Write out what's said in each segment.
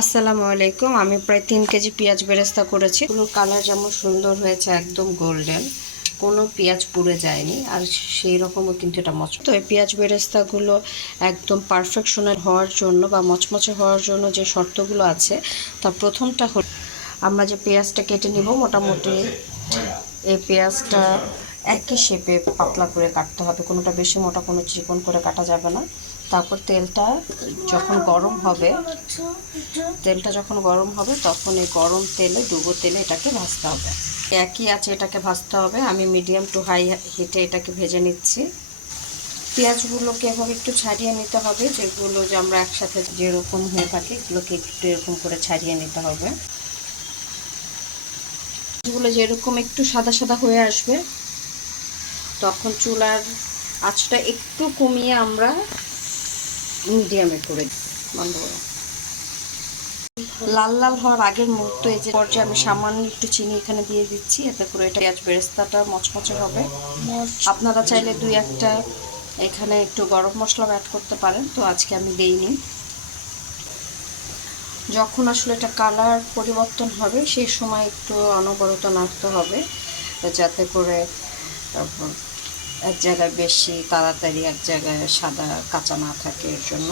আসসালামু আলাইকুম। আমি প্রায় 3 কেজি পেঁয়াজ বেরেস্তা করেছি। পুরো কালার যেমন সুন্দর হয়েছে, একদম গোল্ডেন, কোনো পেঁয়াজ পুড়ে যায়নি, আর সেই রকমও কিন্তু এটা তো এই পেঁয়াজ বেরেস্তাগুলো একদম পারফেকশনাল হওয়ার জন্য বা মচমচে হওয়ার জন্য যে শর্তগুলো আছে, তার প্রথমটা হলো আমরা যে পেঁয়াজটা কেটে নিব, মোটামুটি এই পেঁয়াজটা একই শেপে পাতলা করে কাটতে হবে, কোনোটা বেশি মোটা কোনো চিকন করে কাটা যাবে না। তারপর তেলটা যখন গরম হবে তখন এই গরম তেলে, ডুবো তেলে এটাকে ভাজতে হবে। একই আছে, এটাকে ভাজতে হবে। আমি মিডিয়াম টু হাই হিটে এটাকে ভেজে নিচ্ছি। পেঁয়াজগুলোকে এভাবে একটু ছাড়িয়ে নিতে হবে, যেগুলো যে আমরা একসাথে যেরকম হয়ে থাকে এগুলোকে একটু এরকম করে ছাড়িয়ে নিতে হবে। এগুলো যেরকম একটু সাদা সাদা হয়ে আসবে তখন চুলার আঁচটা একটু কমিয়ে আমরা মিডিয়ামে করে বন্ধ করে লাল লাল হওয়ার আগের মুহূর্তে এই যে পর্যায়ে আমি সামান্য একটু চিনি এখানে দিয়ে দিচ্ছি, এতে করে এটা পেঁয়াজ বেরেস্তাটা মচমচে হবে। আপনারা চাইলে 2-1টা এখানে একটু গরম মশলা অ্যাড করতে পারেন, তো আজকে আমি দেইনি। যখন আসলে এটা কালার পরিবর্তন হবে সেই সময় একটু অনবরত নাড়তে হবে, যাতে করে এক জায়গায় বেশি তাড়াতাড়ি এক জায়গায় সাদা কাঁচা না থাকে। এর জন্য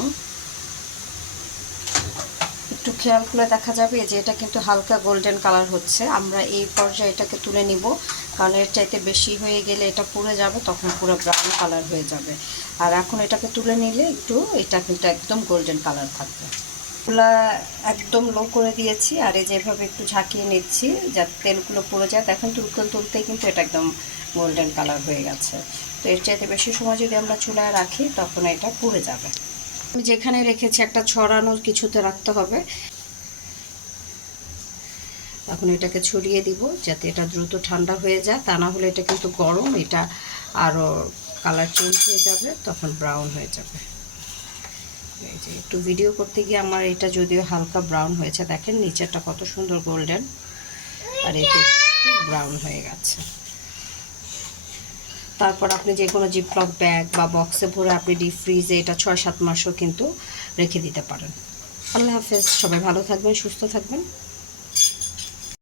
একটু খেয়াল করে দেখা যাবে যে এটা কিন্তু হালকা গোল্ডেন কালার হচ্ছে। আমরা এই পর্যায়ে এটাকে তুলে নিব, কারণ এর চাইতে বেশি হয়ে গেলে এটা পুড়ে যাবে, তখন পুরো ব্রাউন কালার হয়ে যাবে। আর এখন এটাকে তুলে নিলে এটা কিন্তু একদম গোল্ডেন কালার থাকবে। চুলা একদম লো করে দিয়েছি, আর এই যেভাবে একটু ঝাঁকিয়ে নিচ্ছি যাতে তেলগুলো পুড়ে যায়। দেখেন তুলতেই কিন্তু এটা একদম গোল্ডেন কালার হয়ে গেছে। তো এর চাইতে বেশি সময় যদি আমরা চুলায় রাখি তখন এটা পুড়ে যাবে। আমি যেখানে রেখেছি একটা ছড়ানোর কিছুতে রাখতে হবে। এখন এটাকে ছড়িয়ে দিব যাতে এটা দ্রুত ঠান্ডা হয়ে যায়, তা না হলে এটা কিন্তু গরম, এটা আরও কালার চেঞ্জ হয়ে যাবে, তখন ব্রাউন হয়ে যাবে। এই যে একটু ভিডিও করতে গিয়ে আমার এটা যদিও হালকা ব্রাউন হয়েছে, দেখেন নিচেরটা কত সুন্দর গোল্ডেন, আর এটা একটু ব্রাউন হয়ে গেছে। তারপর আপনি যে কোনো জিপলক ব্যাগ বা বক্সে ভরে আপনি ডিপ ফ্রিজে এটা 6-7 মাসও কিন্তু রেখে দিতে পারেন। আল্লাহ হাফেজ, সবাই ভালো থাকবেন, সুস্থ থাকবেন।